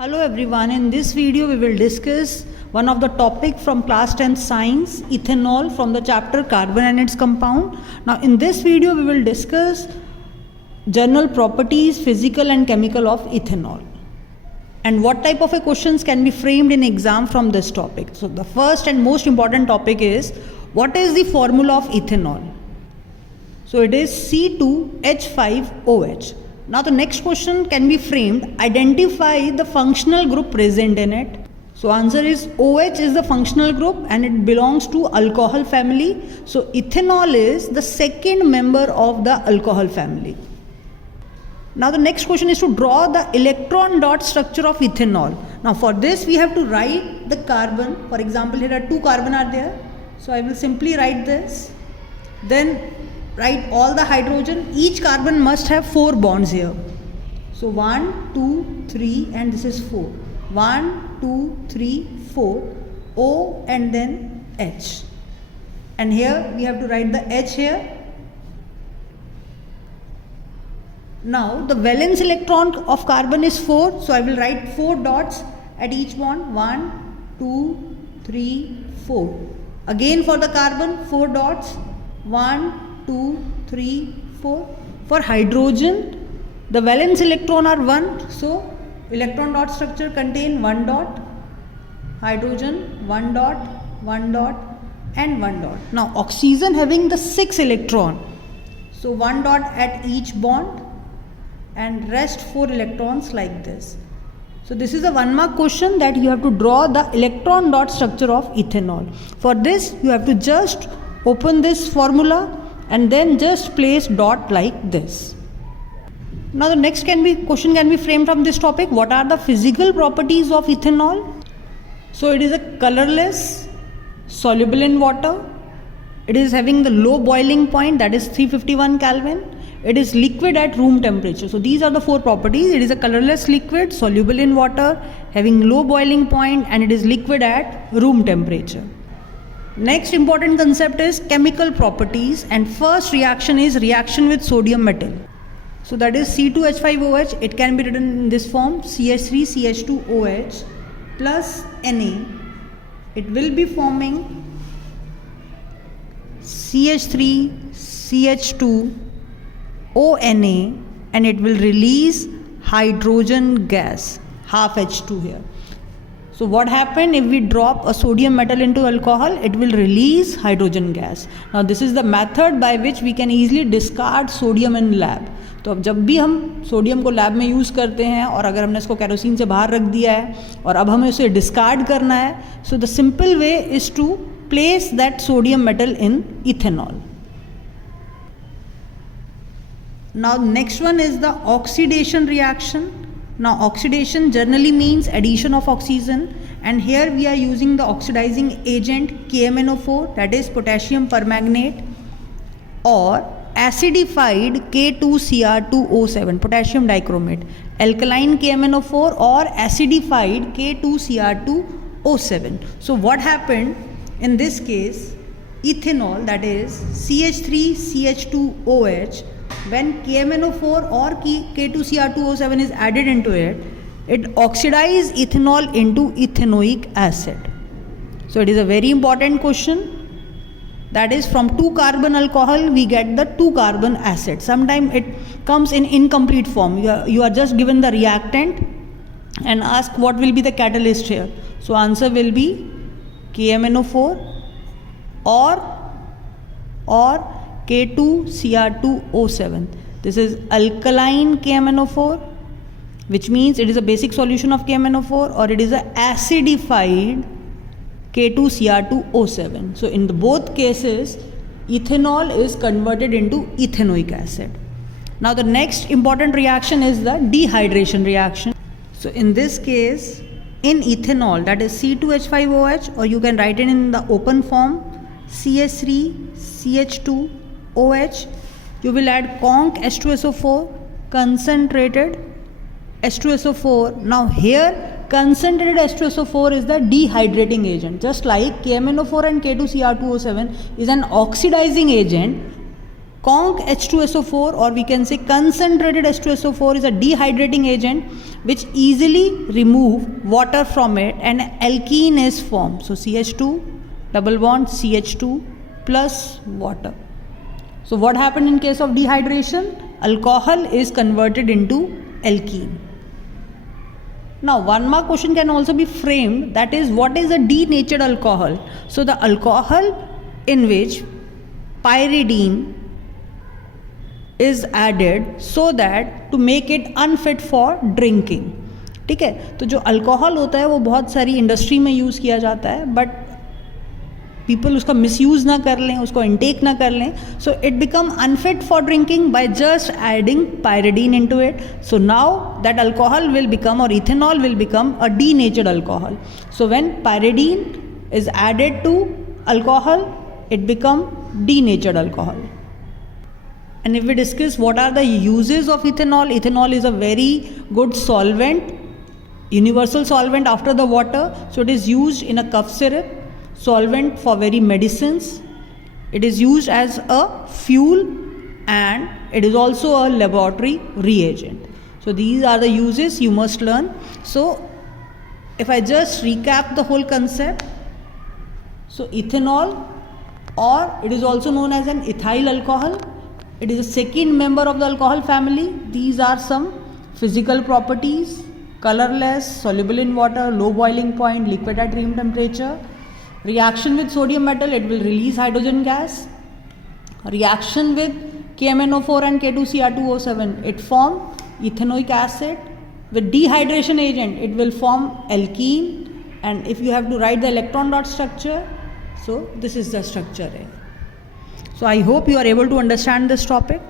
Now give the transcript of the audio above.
Hello everyone, in this video we will discuss one of the topic from class 10 science, ethanol from the chapter carbon and its compound. Now in this video we will discuss general properties, physical and chemical of ethanol. And what type of a questions can be framed in exam from this topic. So the first and most important topic is, what is the formula of ethanol? So it is C2H5OH. Now the next question can be framed, identify the functional group present in it. So answer is OH is the functional group and it belongs to alcohol family. So ethanol is the second member of the alcohol family. Now the next question is to draw the electron dot structure of ethanol. Now for this we have to write the carbon. For example, here are two carbon are there. So I will simply write this. Then write all the hydrogen. Each carbon must have 4 bonds here. So 1, 2, 3 and this is 4. 1, 2, 3, 4. O and then H. And here we have to write the H here. Now the valence electron of carbon is 4. So I will write 4 dots at each bond. 1, 2, 3, 4. Again for the carbon 4 dots. 1, 2, 3, 4. For hydrogen, the valence electron are 1. So electron dot structure contain 1 dot. Hydrogen 1 dot, 1 dot and 1 dot. Now oxygen having the 6 electron. So 1 dot at each bond and rest 4 electrons like this. So this is a 1 mark question that you have to draw the electron dot structure of ethanol. For this you have to just open this formula and then just place dot like this. Now the next question can be framed from this topic. What are the physical properties of ethanol? So it is a colorless, soluble in water. It is having the low boiling point, that is 351 Kelvin. It is liquid at room temperature. So these are the 4 properties. It is a colorless liquid, soluble in water, having low boiling point and it is liquid at room temperature. Next important concept is chemical properties, and first reaction is reaction with sodium metal. So that is C2H5OH. It can be written in this form, CH3CH2OH plus Na. It will be forming CH3CH2ONA and it will release hydrogen gas, half H2 here. So what happened if we drop a sodium metal into alcohol? It will release hydrogen gas. Now this is the method by which we can easily discard sodium in lab. तो अब जब भी हम sodium को lab में use करते हैं और अगर हमने इसको केरोसिन से बाहर रख दिया है और अब हमें उसे डिस्कार्ड करना है, so the simple way is to place that sodium metal in ethanol. Now next one is the oxidation reaction. Now oxidation generally means addition of oxygen, and here we are using the oxidizing agent KMnO4, that is potassium permanganate, or acidified K2Cr2O7, potassium dichromate, alkaline KMnO4 or acidified K2Cr2O7. So what happened in this case? Ethanol, that is CH3CH2OH, when KMnO4 or K2Cr2O7 is added into it, it oxidizes ethanol into ethanoic acid. So it is a very important question. That is, from 2 carbon alcohol we get the 2 carbon acid. Sometimes it comes in incomplete form. You are just given the reactant and ask what will be the catalyst here. So answer will be KMnO4 or K2Cr2O7. This is alkaline KMnO4, which means it is a basic solution of KMnO4, or it is a acidified K2Cr2O7. So in both cases, ethanol is converted into ethanoic acid. Now the next important reaction is the dehydration reaction. So in this case, in ethanol, that is C2H5OH, or you can write it in the open form, CH3CH2OH, you will add conc H2SO4, concentrated H2SO4. Now here concentrated H2SO4 is the dehydrating agent. Just like KMnO4 and K2Cr2O7 is an oxidizing agent, Conc H2SO4, or we can say concentrated H2SO4, is a dehydrating agent which easily remove water from it and alkene is formed. So CH2 double bond CH2 plus water. So what happened in case of dehydration? Alcohol is converted into alkene. Now one more question can also be framed, that is, what is a denatured alcohol? So the alcohol in which pyridine is added so that to make it unfit for drinking. ठीक है, तो जो alcohol होता है वो बहुत सारी industry में यूज़ किया जाता है, बट पीपल उसका मिसयूज़ ना कर लें, उसको इनटेक ना कर लें, so it become unfit for drinking by just adding pyridine into it. So now that alcohol will become, और ethanol will become, a denatured alcohol. So when pyridine is added to alcohol, it become denatured alcohol. And if we discuss what are the uses of ethanol, ethanol is a very good solvent, universal solvent after the water. So it is used in a cough syrup, solvent for very medicines. It is used as a fuel and it is also a laboratory reagent. So these are the uses you must learn. So if I just recap the whole concept, so ethanol, or it is also known as an ethyl alcohol, it is a second member of the alcohol family. These are some physical properties: colorless, soluble in water, low boiling point, liquid at room temperature. Reaction with sodium metal, it will release hydrogen gas. Reaction with KMnO4 and K2Cr2O7, it form ethanoic acid. With dehydration agent, it will form alkene. And if you have to write the electron dot structure, so this is the structure. So I hope you are able to understand this topic.